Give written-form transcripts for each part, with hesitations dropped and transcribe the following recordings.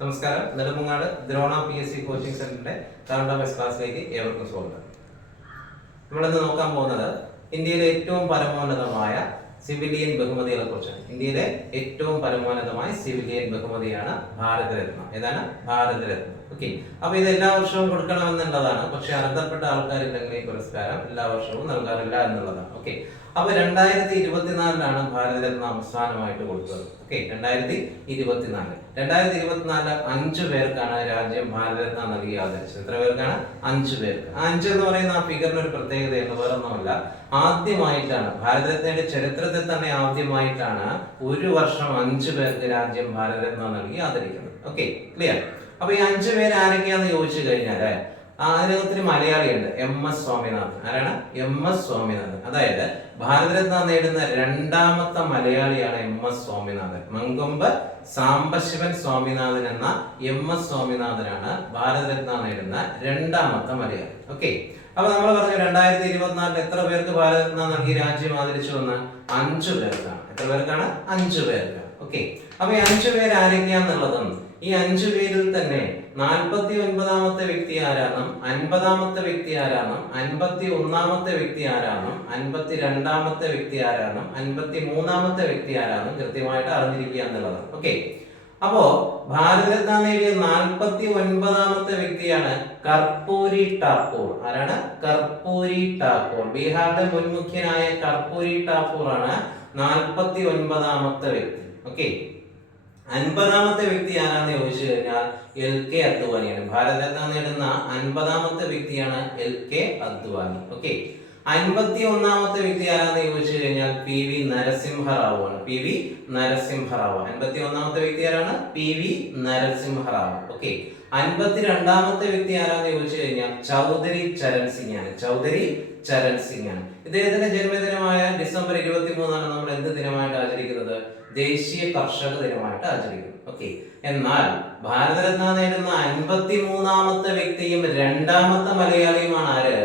നമസ്കാരം. Nedumangad Drona PSC coaching സെന്ററിന്റെ current affairs ക്ലാസ്സിലേക്ക് ഏവർക്കും സ്വാഗതം. നമ്മളിന്ന് നോക്കാൻ പോകുന്നത് ഇന്ത്യയിലെ ഏറ്റവും പരമോന്നതമായ സിവിലിയൻ ബഹുമതികളെ കുറിച്ചാണ്. ഇന്ത്യയിലെ ഏറ്റവും പരമോന്നതമായ സിവിലിയൻ ബഹുമതിയാണ് ഭാരതരത്ന. ഏതാണ്? ഭാരതരത്ന. ഓക്കെ. അപ്പൊ ഇത് എല്ലാ വർഷവും കൊടുക്കണമെന്നുള്ളതാണ്. പക്ഷെ അർഹതപ്പെട്ട ആൾക്കാരുണ്ടെങ്കിൽ ഈ പുരസ്കാരം എല്ലാ വർഷവും നൽകാറില്ല എന്നുള്ളതാണ്. ഓക്കെ. അപ്പൊ 2024 ഭാരതരത്ന അവസാനമായിട്ട് കൊടുത്തത്. ഓക്കെ. 2024 5 പേർക്കാണ് രാജ്യം ഭാരതരത്ന നൽകി ആദരിച്ചത്. എത്ര പേർക്കാണ്? 5 പേർക്ക്. 5 എന്ന് പറയുന്ന ആ ഫിഗറിന് ഒരു പ്രത്യേകതയാണ്, വേറൊന്നുമല്ല. ആദ്യമായിട്ടാണ് ഭാരതരത്നയുടെ ചരിത്രത്തിൽ തന്നെ ആദ്യമായിട്ടാണ് ഒരു വർഷം 5 പേർക്ക് രാജ്യം ഭാരതരത്ന നൽകി ആദരിക്കുന്നത്. Okay, clear. അപ്പൊ ഈ 5 പേര് ആരൊക്കെയാന്ന് ചോദിച്ചു കഴിഞ്ഞാല് അതിനകത്തിന് മലയാളിയുണ്ട്, MS സ്വാമിനാഥൻ. ആരാണ്? MS സ്വാമിനാഥൻ. അതായത് ഭാരതരത്ന നേടുന്ന രണ്ടാമത്തെ മലയാളിയാണ് MS സ്വാമിനാഥൻ. മങ്കൊമ്പ് സാംബശിവൻ സ്വാമിനാഥൻ എന്ന MS സ്വാമിനാഥനാണ് ഭാരതരത്ന നേടുന്ന രണ്ടാമത്തെ മലയാളി. ഓക്കെ. അപ്പൊ നമ്മൾ പറഞ്ഞു 2024 എത്ര പേർക്ക് ഭാരതരത്ന നൽകി രാജ്യം ആദരിച്ചു എന്ന്? 5 പേർക്കാണ്. എത്ര പേർക്കാണ്? 5 പേർക്കാണ്. ഓക്കെ. അപ്പൊ ഈ 5 പേര് ആരൊക്കെയാന്നുള്ളതും ഈ 5 പേരിൽ തന്നെ 49ാമത്തെ വ്യക്തി ആരാണെന്നും 50ാമത്തെ വ്യക്തി ആരാണെന്നും 51ാമത്തെ വ്യക്തി ആരാണെന്നും 52ാമത്തെ വ്യക്തി ആരാണെന്നും 53ാമത്തെ വ്യക്തി ആരാണെന്നും കൃത്യമായിട്ട് അറിഞ്ഞിരിക്കുക എന്നുള്ളതാണ്. ഓക്കെ. അപ്പോ ഭാരതരത്ന നേടിയ 49ാമത്തെ വ്യക്തിയാണ് കർപ്പൂരി ഠാക്കൂർ. ആരാണ്? കർപ്പൂരി ഠാക്കൂർ. ബീഹാറിന്റെ മുൻ മുഖ്യനായ കർപ്പൂരി ഠാക്കൂർ ആണ് 49ാമത്തെ വ്യക്തി. ഓക്കെ. 50ാമത്തെ വ്യക്തി ആരാന്ന് ചോദിച്ചു കഴിഞ്ഞാൽ LK അദ്വാനിയാണ്. ഭാരതരത്ന നേടുന്ന 50ാമത്തെ വ്യക്തിയാണ് LK അദ്വാനി. ഓക്കെ. 51ാമത്തെ വ്യക്തി ആരാന്ന് ചോദിച്ചു കഴിഞ്ഞാൽ PV നരസിംഹറാവു ആണ്. PV നരസിംഹറാവു. 51ാമത്തെ വ്യക്തി ആരാണ്? PV നരസിംഹറാവു. ഓക്കെ. 52ാമത്തെ വ്യക്തി ആരാന്ന് ചോദിച്ചു കഴിഞ്ഞാൽ ചൗധരി ചരൺ സിംഗ് ആണ്. ചൗധരി ചരൺ സിംഗ് ആണ്. ഇദ്ദേഹത്തിന്റെ ജന്മദിനമായ ഡിസംബർ 23 നമ്മൾ എന്ത് ദിനമായിട്ട് ആചരിക്കുന്നത്? ദേശീയ കർഷക ദിനമായിട്ട് ആചരിക്കുന്നു. ഓക്കെ. എന്നാൽ ഭാരതരത്ന നേടുന്ന 53ാമത്തെ വ്യക്തിയും രണ്ടാമത്തെ മലയാളിയുമാണ് ആര്?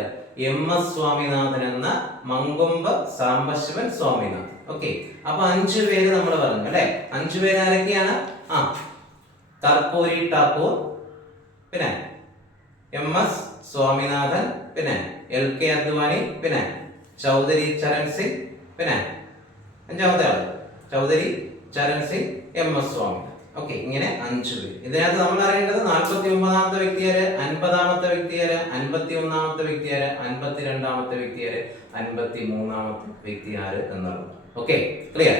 MS സ്വാമിനാഥൻ എന്ന മങ്കൊമ്പ് സാംബശിവൻ സ്വാമിനാഥൻ. ഓക്കെ. അപ്പൊ 5 പേര് നമ്മൾ പറഞ്ഞു അല്ലെ. 5 പേര് ആരൊക്കെയാണ്? കർപ്പൂരി ഠാക്കൂർ, പിന്നെ MS സ്വാമിനാഥൻ, പിന്നെ LK അദ്വാനി, പിന്നെ ചൗധരി ചരൺ സിംഗ്, പിന്നെ 5ാമത്തെ ആള് ചൗധരി ചരൺ സിംഗ്, MS സ്വാമിനാഥൻ. ഓക്കെ. ഇങ്ങനെ 5 പേര്. ഇതിനകത്ത് നമ്മൾ അറിയേണ്ടത് 49ാമത്തെ വ്യക്തിയാര്, 50ാമത്തെ വ്യക്തിയാര്, 51ാമത്തെ വ്യക്തിയാര്, 52ാമത്തെ വ്യക്തിയാര്, 53ാമത്തെ വ്യക്തിയാര് എന്നുള്ളത്. Okay, clear.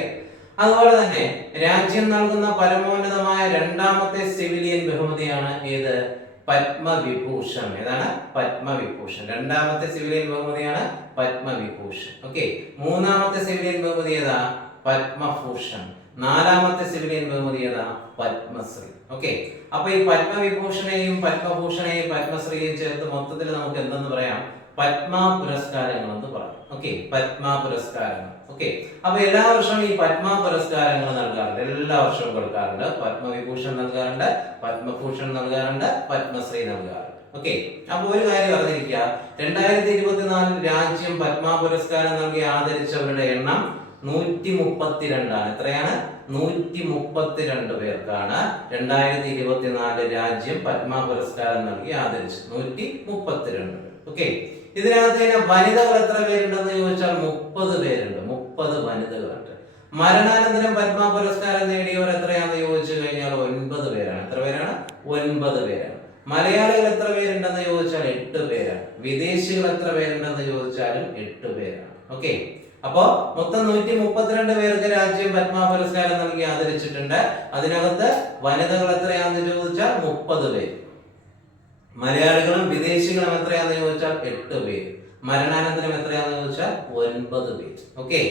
അതുപോലെ തന്നെ രാജ്യം നൽകുന്ന പരമോന്നതമായ രണ്ടാമത്തെ സിവിലിയൻ ബഹുമതിയാണ് ഏത്? പത്മവിഭൂഷൺ. ഏതാണ്? പത്മവിഭൂഷൺ. രണ്ടാമത്തെ സിവിലിയൻ ബഹുമതിയാണ് പത്മവിഭൂഷൺ. ഓക്കെ. മൂന്നാമത്തെ സിവിലിയൻ ബഹുമതി ഏതാ? പത്മഭൂഷൺ. 4ാമത്തെ സിവിലിയൻ ബഹുമതി ഏതാ? പത്മശ്രീ. ഓക്കെ. അപ്പൊ ഈ പത്മവിഭൂഷണെയും പത്മഭൂഷണെയും പത്മശ്രീയും ചേർത്ത് മൊത്തത്തിൽ നമുക്ക് എന്തെന്ന് പറയാം? പത്മ പുരസ്കാരങ്ങൾ എന്ന് പറയാം. ഓക്കെ. പത്മ പുരസ്കാരങ്ങൾ. ഓക്കെ. അപ്പൊ എല്ലാ വർഷവും ഈ പത്മ പുരസ്കാരങ്ങൾ നൽകാറുണ്ട്. എല്ലാ വർഷവും കൊടുക്കാറുണ്ട്. പത്മവിഭൂഷൺ നൽകാറുണ്ട്, പത്മഭൂഷൺ നൽകാറുണ്ട്, പത്മശ്രീ നൽകാറുണ്ട്. ഓക്കെ. അപ്പൊ ഒരു കാര്യം അറിഞ്ഞിരിക്കുക, 2024 രാജ്യം പത്മ പുരസ്കാരം നൽകി ആദരിച്ചവരുടെ എണ്ണം 132 ആണ്. എത്രയാണ്? 132 പേർക്കാണ് 2024 രാജ്യം പത്മ പുരസ്കാരം നൽകി ആദരിച്ചത്. 132. ഓക്കെ. ഇതിനകത്ത് വനിതകൾ എത്ര പേരുണ്ടെന്ന് ചോദിച്ചാൽ 30 പേരുണ്ട്. 30 വനിതകളുണ്ട്. മരണാനന്തരം പത്മ പുരസ്കാരം നേടിയവർ എത്രയാണെന്ന് ചോദിച്ചു കഴിഞ്ഞാൽ 9 പേരാണ്. എത്ര പേരാണ്? 9 പേരാണ്. മലയാളികൾ എത്ര പേരുണ്ടെന്ന് ചോദിച്ചാൽ 8 പേരാണ്. വിദേശികൾ എത്ര പേരുണ്ടെന്ന് ചോദിച്ചാലും 8 പേരാണ്. ഓക്കെ. അപ്പോ മൊത്തം 132 പേർക്ക് രാജ്യം പത്മ പുരസ്കാരം നൽകി ആദരിച്ചിട്ടുണ്ട്. അതിനകത്ത് വനിതകൾ എത്രയാണെന്ന് ചോദിച്ചാൽ 30 പേര്. മലയാളികളും വിദേശികളും എത്രയാണെന്ന് ചോദിച്ചാൽ 8 പേര്. മരണാനന്തരം എത്രയാണെന്ന് ചോദിച്ചാൽ 9 പേര്. ഓക്കെ.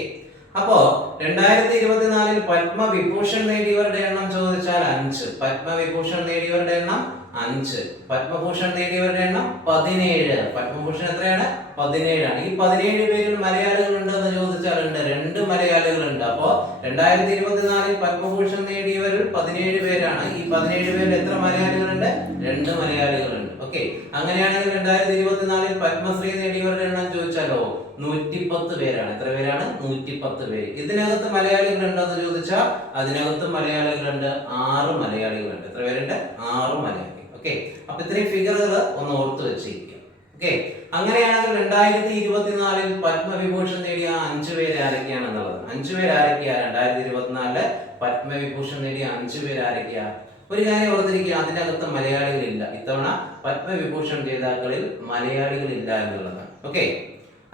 അപ്പോ 2024 പത്മവിഭൂഷൺ നേടിയവരുടെ എണ്ണം ചോദിച്ചാൽ 5. പത്മവിഭൂഷൺ നേടിയവരുടെ എണ്ണം 5. പത്മഭൂഷൺ നേടിയവരുടെ എണ്ണം 17. പത്മഭൂഷൺ എത്രയാണ്? 17 ആണ്. ഈ 17 പേരിൽ മലയാളികൾ ഉണ്ടെന്ന് ചോദിച്ചാൽ ഉണ്ട്. 2 മലയാളികളുണ്ട്. അപ്പോ 2024 പത്മഭൂഷൺ നേടിയവരിൽ 17 പേരാണ്. ഈ 17 പേരിൽ എത്ര മലയാളികളുണ്ട്? 2 മലയാളികളുണ്ട്. ഓക്കെ. അങ്ങനെയാണെങ്കിൽ 2024 പത്മശ്രീ നേടിയവരുടെ എണ്ണം ചോദിച്ചാലോ 110 പേരാണ്. എത്ര പേരാണ്? 110 പേര്. ഇതിനകത്ത് മലയാളികളുണ്ടോ എന്ന് ചോദിച്ചാൽ അതിനകത്ത് മലയാളികളുണ്ട്. 6 മലയാളികളുണ്ട്. എത്ര പേരുണ്ട്? 6 മലയാളി. ഓക്കെ, അപ്പൊ ഇത്രയും ഫിഗറുകൾ ഒന്ന് ഓർത്ത് വെച്ചിരിക്കുക. ഓക്കെ, അങ്ങനെയാണെങ്കിൽ 2024 പത്മവിഭൂഷൺ നേടിയ 5 പേര് ആരൊക്കെയാണെന്നുള്ളത്. 5 പേര് ആരൊക്കെയാ 2024 പത്മവിഭൂഷൺ നേടിയ 5 പേര് ആരൊക്കെയാ? ഒരു കാര്യം ഓർത്തിരിക്കുക, അതിനകത്ത് മലയാളികളില്ല. ഇത്തവണ പത്മവിഭൂഷൺ ജേതാക്കളിൽ മലയാളികളില്ല എന്നുള്ളതാണ്. ഓക്കെ,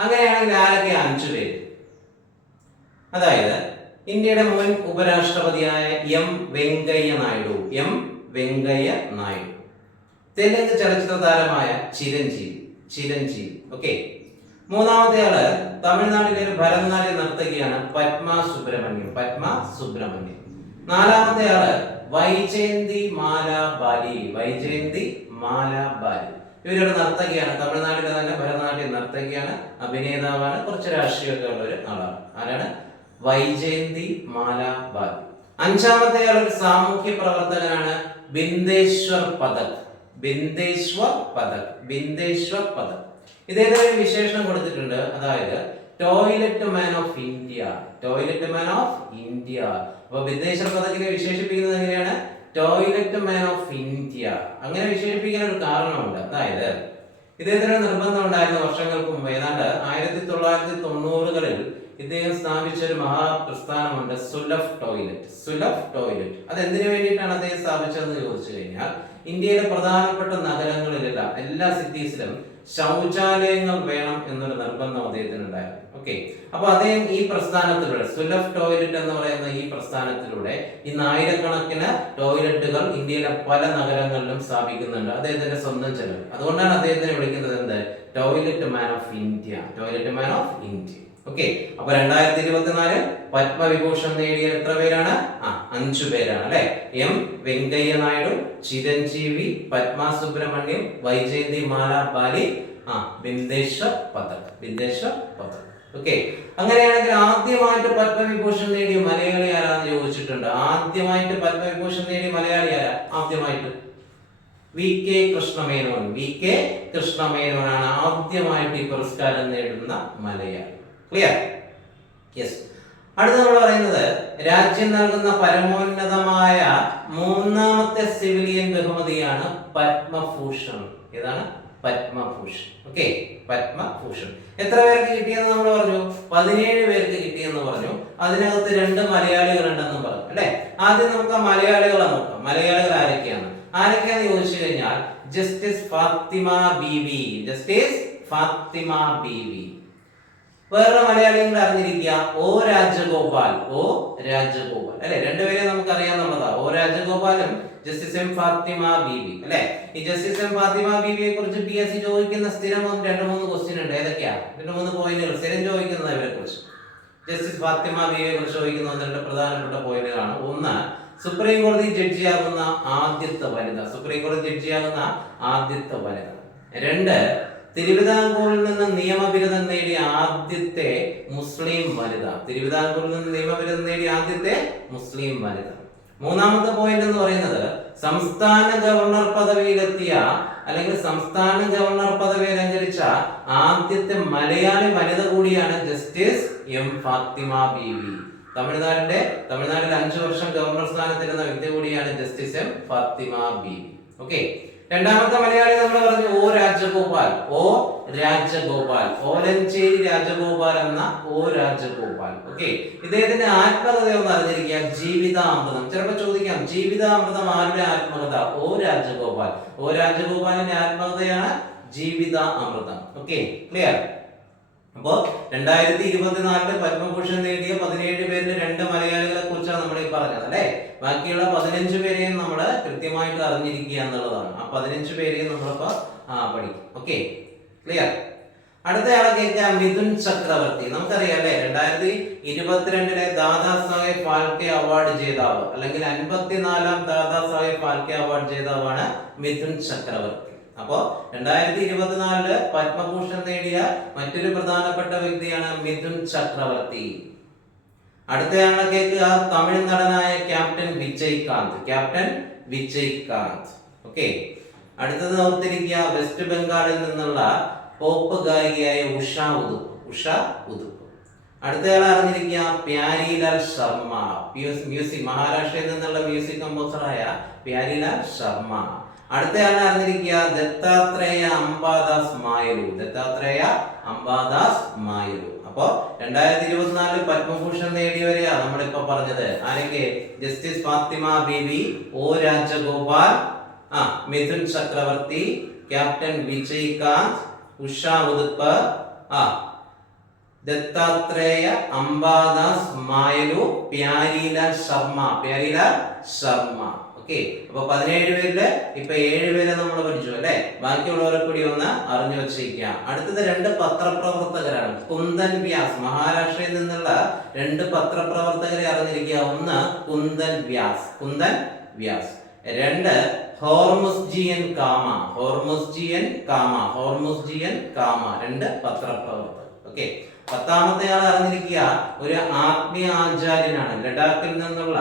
അങ്ങനെയാണെങ്കിൽ ആരൊക്കെ 5 പേര്? അതായത് ഇന്ത്യയുടെ മുൻ ഉപരാഷ്ട്രപതിയായ എം വെങ്കയ്യ നായിഡു. എം വെങ്കയ്യ നായിഡു. തെലുങ്ക് ചലച്ചിത്ര താരമായ ചിരഞ്ജീവി. ഓക്കെ, മൂന്നാമത്തെ ആള് തമിഴ്നാട്ടിലെ ഒരു ഭരതനാട്യ നർത്തകിയാണ് പത്മ സുബ്രഹ്മണ്യം. നാലാമത്തെ ആള് വൈജയന്തി മാല ബാലി. ഇവരൊരു നർത്തകിയാണ്. തമിഴ്നാട്ടിലെ തന്നെ ഭരതനാട്യ നർത്തകിയാണ്, അഭിനേതാവാണ്, കുറച്ച് രാഷ്ട്രീയമൊക്കെ ഉള്ള ഒരു ആളാണ്. ആരാണ്? വൈജയന്തി മാല ബാലി. അഞ്ചാമത്തെ ആൾ ഒരു സാമൂഹ്യ പ്രവർത്തകനാണ് ബിന്ദേശ്വർ പഥക്. ഇദ്ദേഹത്തിന് വിശേഷണം കൊടുത്തിട്ടുണ്ട്. അതായത് ടോയ്ലറ്റ് മാൻ ഓഫ് ഇന്ത്യ. അപ്പൊ ബിന്ദേശ്വർ പഥകിനെ വിശേഷിപ്പിക്കുന്നത് എങ്ങനെയാണ്? Toilet man of India. അങ്ങനെ വിശേഷിപ്പിക്കാൻ ഒരു കാരണമുണ്ട്. അതായത് ഇദ്ദേഹത്തിന് നിർബന്ധം ഉണ്ടായിരുന്ന വർഷങ്ങൾക്ക് മുമ്പ്, ഏതാണ്ട് 1990-കളിൽ ഇദ്ദേഹം സ്ഥാപിച്ച ഒരു മഹാപ്രസ്ഥാനമുണ്ട്, സുലഭ് ടോയ്ലറ്റ്. അത് എന്തിനു വേണ്ടിയിട്ടാണ് അദ്ദേഹം സ്ഥാപിച്ചതെന്ന് ചോദിച്ചു കഴിഞ്ഞാൽ, ഇന്ത്യയിലെ പ്രധാനപ്പെട്ട നഗരങ്ങളിലെല്ലാം, എല്ലാ സിറ്റീസിലും ശൗചാലയങ്ങൾ വേണം എന്നൊരു നിർബന്ധം അദ്ദേഹത്തിന് ഉണ്ടായിരുന്നു. ഓക്കെ, അപ്പൊ അദ്ദേഹം ഈ പ്രസ്ഥാനത്തിലൂടെ, സുലഭ് ടോയ്ലറ്റ് എന്ന് പറയുന്ന ഈ പ്രസ്ഥാനത്തിലൂടെ ഇന്ന് ആയിരക്കണക്കിന് ടോയ്ലറ്റുകൾ ഇന്ത്യയിലെ പല നഗരങ്ങളിലും സ്ഥാപിക്കുന്നുണ്ട്, അദ്ദേഹത്തിന്റെ സ്വന്തം ചെലവ്. അതുകൊണ്ടാണ് അദ്ദേഹത്തിനെ വിളിക്കുന്നത് എന്ത്? Toilet man of India. Okay, അപ്പൊ 2024 പത്മവിഭൂഷൺ നേടിയ എത്ര പേരാണ്? 5 പേരാണ് അല്ലെ. എം വെങ്കയ്യ നായിഡു, ചിരഞ്ജീവി, പത്മ സുബ്രഹ്മണ്യം, വൈജയന്തി മാല ബാലി, ബിന്ദേശ്വർ പഥക്. ഓക്കെ, അങ്ങനെയാണെങ്കിൽ ആദ്യമായിട്ട് പത്മവിഭൂഷൺ നേടിയ മലയാളി ആരാന്ന് ചോദിച്ചിട്ടുണ്ട്. ആദ്യമായിട്ട് പത്മവിഭൂഷൺ നേടിയ മലയാളി ആരാ? ആദ്യമായിട്ട് വി കെ കൃഷ്ണമേനോനാണ് ആദ്യമായിട്ട് ഈ പുരസ്കാരം നേടുന്ന മലയാളി. ക്ലിയർ? യെസ്. അടുത്ത നമ്മൾ പറയുന്നത് രാജ്യം നൽകുന്ന പരമോന്നതമായ 3ാമത്തെ സിവിലിയൻ ബഹുമതിയാണ് പത്മഭൂഷൺ. ഏതാണ്? പത്മഭൂഷൺ. ഓക്കെ, പത്മഭൂഷൺ എത്ര പേർക്ക് കിട്ടിയെന്ന് നമ്മൾ പറഞ്ഞു? 17 പേർക്ക് കിട്ടിയെന്ന് പറഞ്ഞു. അതിനകത്ത് 2 മലയാളികളുണ്ടെന്ന് പറഞ്ഞു അല്ലെ. ആദ്യം നമുക്ക് മലയാളികളെ നോക്കാം. മലയാളികൾ ആരൊക്കെയാന്ന് ചോദിച്ചു കഴിഞ്ഞാൽ ജസ്റ്റിസ് ഫാത്തിമ ബീവി. വേറെ മലയാളികൾ അറിഞ്ഞിരിക്കുക, ഒ രാജഗോപാൽ അല്ലെ. രണ്ടുപേരെ നമുക്ക് അറിയാവുന്നതാ, O രാജഗോപാലും justice M Fathima Beevi അല്ലെ. ഈ ജസ്റ്റിസ് എം ഫാത്തിമ ബീവിയെ കുറിച്ച് PSC ചോദിക്കുന്ന സ്ഥിരം 2-3 ക്വസ്റ്റ്യൻ ഉണ്ട്. ഏതൊക്കെയാ? 2-3 പോയിന്റുകൾ സ്ഥിരം ചോദിക്കുന്നത് ഇവരെ കുറിച്ച്. ജസ്റ്റിസ് ഫാത്തിമ ബീവിയെ കുറിച്ച് ചോദിക്കുന്ന 2 പ്രധാനപ്പെട്ട പോയിന്റുകളാണ്. ഒന്ന്, സുപ്രീം കോടതി ജഡ്ജിയാകുന്ന ആദ്യത്തെ വനിത. 2, തിരുവിതാംകൂറിൽ നിന്ന് നിയമബിരുദം നേടിയ ആദ്യത്തെ മുസ്ലിം വനിത. മൂന്നാമത്തെ പോയിന്റ് എന്ന് പറയുന്നത് സംസ്ഥാന ഗവർണർ പദവിയിലെത്തിയ അല്ലെങ്കിൽ സംസ്ഥാന ഗവർണർ പദവി അലങ്കരിച്ച ആദ്യത്തെ മലയാളി വനിത കൂടിയാണ് ജസ്റ്റിസ് എം ഫാത്തിമ ബീവി. തമിഴ്നാട്ടിൽ 5 വർഷം ഗവർണർ സ്ഥാനത്തിരുന്ന വ്യക്തി കൂടിയാണ് justice M Fathima Beevi. Okay, രണ്ടാമത്തെ മലയാളി നമ്മൾ പറഞ്ഞു ഒ രാജഗോപാൽ, ഓലഞ്ചേരി രാജഗോപാൽ എന്ന ഒ രാജഗോപാൽ. ഓക്കെ, ഇദ്ദേഹത്തിന്റെ ആത്മകഥ ഒന്ന് അറിഞ്ഞിരിക്കുക, ജീവിതാമൃതം. ചിലപ്പോൾ ചോദിക്കാം, ജീവിതാമൃതം ആരുടെ ആത്മകഥ? ഒ രാജഗോപാലിന്റെ ആത്മകഥയാണ് ജീവിതാമൃതം. Okay, clear? അപ്പോ 2024 പത്മഭൂഷൺ നേടിയ 17 പേരിൽ 2 മലയാളികളെ കുറിച്ചാണ് നമ്മൾ ഈ പറഞ്ഞത് അല്ലെ. ബാക്കിയുള്ള 15 പേരെയും നമ്മൾ കൃത്യമായിട്ട് അറിഞ്ഞിരിക്കുക എന്നുള്ളതാണ്. ആ 15 പേരെയും നമ്മളിപ്പോ പഠിക്കും. Okay, clear? അടുത്ത ആളെ കേൾക്കാം, മിഥുൻ ചക്രവർത്തി. നമുക്കറിയാം അല്ലെ, 2022 ദാദാ സാഹേബ് ഫാൽക്കെ അവാർഡ് ജേതാവ് അല്ലെങ്കിൽ 54ാം ദാദാ സാഹേബ് ഫാൽക്കെ അവാർഡ് ജേതാവാണ് മിഥുൻ ചക്രവർത്തി. അപ്പോ 2024 പത്മഭൂഷൺ നേടിയ മറ്റൊരു പ്രധാനപ്പെട്ട വ്യക്തിയാണ് മിഥുൻ ചക്രവർത്തി. അടുത്തയാളെ കേൾക്കുക, തമിഴ് നടനായ ക്യാപ്റ്റൻ വിജയ്കാന്ത്. ഓക്കെ, അടുത്തത് ഓർത്തിരിക്കുക, വെസ്റ്റ് ബംഗാളിൽ നിന്നുള്ള പോപ്പ് ഗായികയായ ഉഷ ഉദുപ്പ്. അടുത്തയാൾ അറിഞ്ഞിരിക്കുക പ്യാരിലാൽ ശർമ്മ, മ്യൂസിക് മഹാരാഷ്ട്രയിൽ നിന്നുള്ള മ്യൂസിക് കമ്പോസറായ പ്യാരിലാൽ ശർമ്മ. അടുത്തയാളെ അറിഞ്ഞിരിക്കുക ദത്താത്രേയ അംബാദാസ് മായലു, ദത്താത്രേയ അംബാദാസ് മായലു. അപ്പോ 2024 പത്മഭൂഷൺ നേടിയവരെയാ നമ്മളിപ്പോ പറഞ്ഞത്. ആരൊക്കെ? ജസ്റ്റിസ് ഫാത്തിമ ബീവി, ഒ രാജഗോപാൽ, മിഥുൻ ചക്രവർത്തി, ക്യാപ്റ്റൻ വിജയ്കാന്ത്, ഉഷ ഉദുപ്പ്, ദത്താത്രേയ അംബാദാസ് മായലു, പ്യാരിലാൽ ശർമ്മ, പ്യാരിലാൽ ശർമ്മ. ഓക്കെ, അപ്പൊ 17 പേരില് ഇപ്പൊ 7 പേരെ നമ്മൾ പഠിച്ചു അല്ലെ. ബാക്കിയുള്ളവരെ കൂടി ഒന്ന് അറിഞ്ഞു വെച്ചിരിക്കുക. അടുത്തത് 2 പത്രപ്രവർത്തകരാണ്. കുന്ദൻ വ്യാസ്, മഹാരാഷ്ട്രയിൽ നിന്നുള്ള 2 പത്രപ്രവർത്തകരെ അറിഞ്ഞിരിക്കുക. ഒന്ന് കുന്ദൻ വ്യാസ്, കുന്ദൻ വ്യാസ്. 2 ഹോർമുസ്ജിയൻ കാമ, ഹോർമുസ്ജിയൻ കാമ, ഹോർമുസ്ജിയൻ കാമ. 2 പത്രപ്രവർത്തകർ. ഓക്കെ, 10ാമത്തെ ആൾ അറിഞ്ഞിരിക്കുക ഒരു ആത്മീയ ആചാര്യനാണ്. ലഡാക്കിൽ നിന്നുള്ള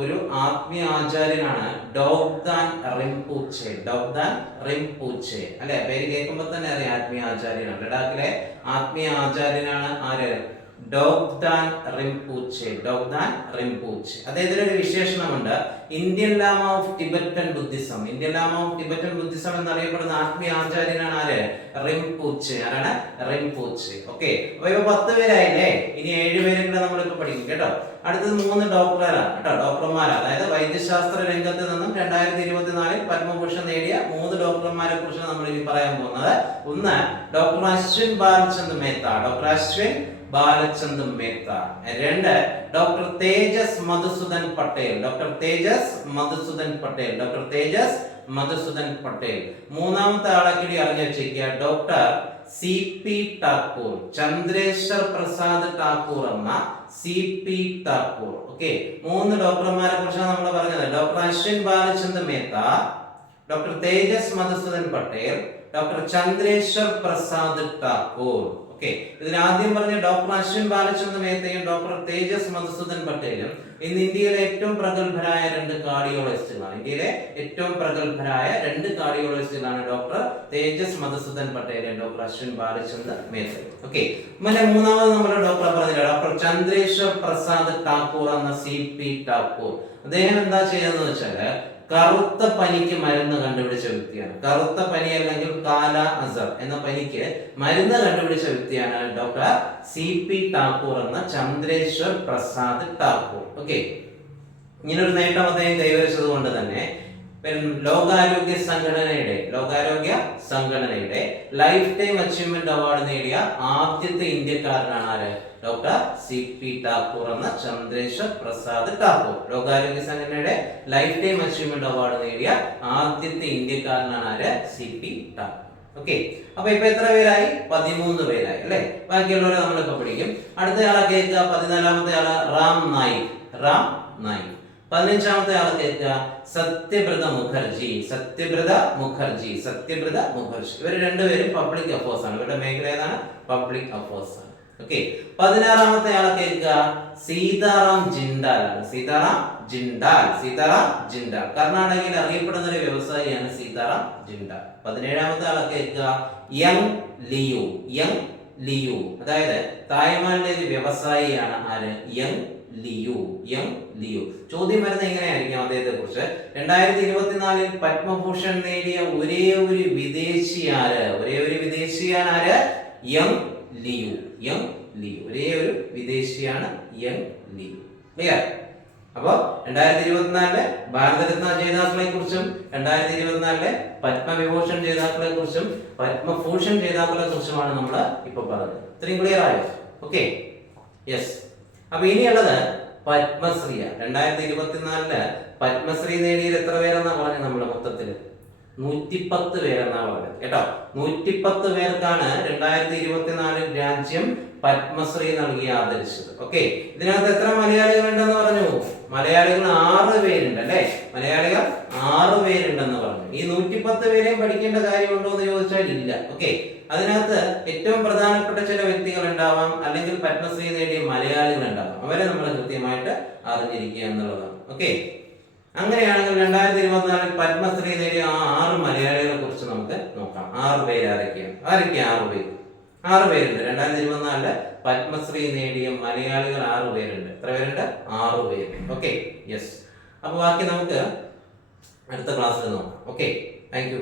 ഒരു ആത്മീയ ആചാര്യനാണ് ഡോഗ്ദാൻ റിംപൂച്ചെ, ഡോഗ്ദാൻ റിംപൂച്ചെ അല്ലെ. പേര് കേൾക്കുമ്പോൾ തന്നെ അറിയാം ആത്മീയ ആചാര്യനാണ്. ലഡാക്കിലെ ആത്മീയ ആചാര്യനാണ് ആര്? ഡോഗ്ദാൻ റിംപൂച്ചെ, ഡോഗ്ദാൻ റിംപൂച്ചെ. അദ്ദേഹത്തിന് ഒരു വിശേഷണമുണ്ട്, Indian lama of Tibetan Buddhism. Indian lama of Tibetan Buddhism എന്നറിയപ്പെടുന്ന ആത്മീയ ആചാര്യനാണ് ആര്? റിംപൂച്ചെ. ആരാണ്? റിംപൂച്ചെ. ഓക്കെ, അപ്പൊ ഇപ്പൊ 10 പേരായില്ലേ. ഇനി 7 പേരെ കൂടെ നമ്മളിപ്പോ പഠിക്കും കേട്ടോ. അടുത്തത് 3 ഡോക്ടറാണ് കേട്ടോ, ഡോക്ടർമാരാണ്. അതായത് വൈദ്യശാസ്ത്ര രംഗത്ത് നിന്നും 2024 പത്മഭൂഷൺ നേടിയ 3 ഡോക്ടർമാരെ കുറിച്ച് നമ്മൾ ഇനി പറയാൻ പോകുന്നത്. ഒന്ന് doctor Ashwin Balachand Mehta, doctor Ashwin Balachand Mehta. 2 doctor Tejas Madhusudan Patel, doctor Tejas Madhusudan Patel, doctor Tejas Madhusudan Patel. 3ാമത്തെ ആളെ കൂടി അറിഞ്ഞു വെച്ചിരിക്കുക, ഡോക്ടർ CP ടാക്കൂർ, ചന്ദ്രേശ്വർ പ്രസാദ് ടാക്കൂർ എന്ന CP ടാക്കൂർ. ഓക്കെ, 3 ഡോക്ടർമാരെ കുറിച്ചാണ് നമ്മൾ പറഞ്ഞത്. Doctor Ashwin Balachand Mehta, doctor Tejas Madhusudan Patel, doctor Chandreshwar Prasad Thakur. Okay, ഇതിൽ ആദ്യം പറഞ്ഞ ഡോക്ടർ അശ്വിൻ ബാലചന്ദ് മേത്തയും ഡോക്ടർ തേജസ് മധുസൂദൻ പട്ടേലും ഇന്ന് ഇന്ത്യയിലെ ഏറ്റവും പ്രഗത്ഭരായ 2 കാർഡിയോളജിസ്റ്റുകളാണ്. ഇന്ത്യയിലെ ഏറ്റവും പ്രഗത്ഭരായ 2 കാർഡിയോളജിസ്റ്റുകളാണ് ഡോക്ടർ തേജസ് മധുസൂദൻ പട്ടേലും ഡോക്ടർ അശ്വിൻ ബാലചന്ദ് മേത്തയും. ഓക്കെ, പിന്നെ 3ാമത് നമ്മുടെ ഡോക്ടറെ പറഞ്ഞില്ല, ഡോക്ടർ ചന്ദ്രേശ്വർ പ്രസാദ് ടാക്കൂർ എന്ന CP ടാക്കൂർ. അദ്ദേഹം എന്താ ചെയ്യുന്നത് വെച്ചാല് കറുത്ത പനിക്ക് മരുന്ന് കണ്ടുപിടിച്ച വ്യക്തിയാണ്. കറുത്ത പനി അല്ലെങ്കിൽ കാല അസർ എന്ന പനിക്ക് മരുന്ന് കണ്ടുപിടിച്ച വ്യക്തിയാണ് ഡോക്ടർ CP ടാക്കൂർ എന്ന ചന്ദ്രേശ്വർ പ്രസാദ് ടാക്കൂർ. ഓക്കെ, ഇങ്ങനൊരു നേട്ടം അദ്ദേഹം കൈവരിച്ചത് കൊണ്ട് തന്നെ ലോകാരോഗ്യ സംഘടനയുടെ ലൈഫ് ടൈം അച്ചീവ്മെന്റ് അവാർഡ് നേടിയ ആദ്യത്തെ ഇന്ത്യക്കാരനാണ് ആര്? ഡോക്ടർ CP ടാക്കൂർ എന്ന ചന്ദ്രേശ്വർ പ്രസാദ് ടാക്കൂർ. ലോകാരോഗ്യ സംഘടനയുടെ ലൈഫ് ടൈം അച്ചീവ്മെന്റ് അവാർഡ് നേടിയ ആദ്യത്തെ ഇന്ത്യക്കാരനാണ് ആര്? CP ടാക്കൂർ. ഓക്കെ, അപ്പൊ ഇപ്പൊ എത്ര പേരായി? 13 പേരായി അല്ലെ. ബാക്കിയുള്ളവരെ നമ്മളിപ്പോ പഠിക്കും. അടുത്ത ആളെ കേൾക്കുക, 14ാമത്തെ ആള് റാം നായിക്, റാം നായിക്. 15ാമത്തെ ആളെ കേൾക്കുക, സത്യബ്രത മുഖർജി, സത്യബ്രത മുഖർജി, സത്യബ്രത മുഖർജി. ഇവർ രണ്ടുപേരും പബ്ലിക് അഫേഴ്സ് ആണ്. ഇവരുടെ മേഖല ഏതാണ്? പബ്ലിക് അഫേഴ്സ് ആണ്. ഓക്കെ, 16ാമത്തെ ആളെ കേൾക്കുക, സീതാറാം ജിണ്ടാൽ ആണ്. സീതാറാം ജിണ്ടാൽ, സീതാറാം ജിണ്ടാൽ. കർണാടകയിൽ അറിയപ്പെടുന്ന ഒരു വ്യവസായിയാണ് സീതാറാം ജിണ്ടാൽ. 17ാമത്തെ ആളെ കേൾക്കുക, യങ് ലിയു, യങ് ലിയു. അതായത് തായ്വാനിലെ ഒരു വ്യവസായിയാണ് ആര്? Young Liu, young Liu. ചോദ്യം വരുന്നത് എങ്ങനെയായിരിക്കും അദ്ദേഹത്തെ കുറിച്ച്? 2024 പത്മഭൂഷൺ നേടിയ ഒരേ ഒരു വിദേശിയാണ്, ഒരേ ഒരു വിദേശിയാണ് ആര്? Young Liu, young Liu. ഒരേ ഒരു വിദേശിയാണ് യങ് ലിയു. ക്ലിയർ? അപ്പോ 2024 ഭാരതരത്ന ജേതാക്കളെ കുറിച്ചും 2024 പത്മവിഭൂഷൺ ജേതാക്കളെ കുറിച്ചും പത്മഭൂഷൺ ജേതാക്കളെ കുറിച്ചുമാണ് നമ്മൾ ഇപ്പൊ പറഞ്ഞത്. ഇത്രയും ക്ലിയർ ആയോ? Okay, yes. അപ്പൊ ഇനിയുള്ളത് പത്മശ്രീയ. 2024 പത്മശ്രീ നേടിയത് എത്ര പേരെന്നാ പറഞ്ഞത്? നമ്മള് മൊത്തത്തില് 110 പേരെന്നാ പറഞ്ഞത് കേട്ടോ. 110 പേർക്കാണ് 2024 രാജ്യം പത്മശ്രീ നൽകി ആദരിച്ചത്. ഓക്കെ, ഇതിനകത്ത് എത്ര മലയാളികൾ ഉണ്ടെന്ന് പറഞ്ഞു? മലയാളികൾ 6 പേരുണ്ട് അല്ലെ. മലയാളികൾ 6 പേരുണ്ടെന്ന് പറഞ്ഞു. ഈ 110 പേരെയും പഠിക്കേണ്ട കാര്യമുണ്ടോ എന്ന് ചോദിച്ചാൽ ഇല്ല. ഓക്കെ, അതിനകത്ത് ഏറ്റവും പ്രധാനപ്പെട്ട ചില വ്യക്തികൾ ഉണ്ടാവാം, അല്ലെങ്കിൽ പത്മശ്രീ നേടിയ മലയാളികൾ ഉണ്ടാവാം. അവരെ നമ്മൾ കൃത്യമായിട്ട് അറിഞ്ഞിരിക്കുക എന്നുള്ളതാണ്. ഓക്കെ, അങ്ങനെയാണെങ്കിൽ 2024 പത്മശ്രീ നേടിയ 6 മലയാളികളെ കുറിച്ച് നമുക്ക് നോക്കാം. 6 പേര് ആരൊക്കെയാണ്? 6 പേര്. 6 പേരുണ്ട്. 2024 പത്മശ്രീ നേടിയ മലയാളികൾ 6 പേരുണ്ട്. എത്ര പേരുണ്ട്? 6 പേര്. Okay, yes. അപ്പൊ ബാക്കി നമുക്ക് അടുത്ത ക്ലാസ്സിൽ നോക്കാം. Okay, thank you.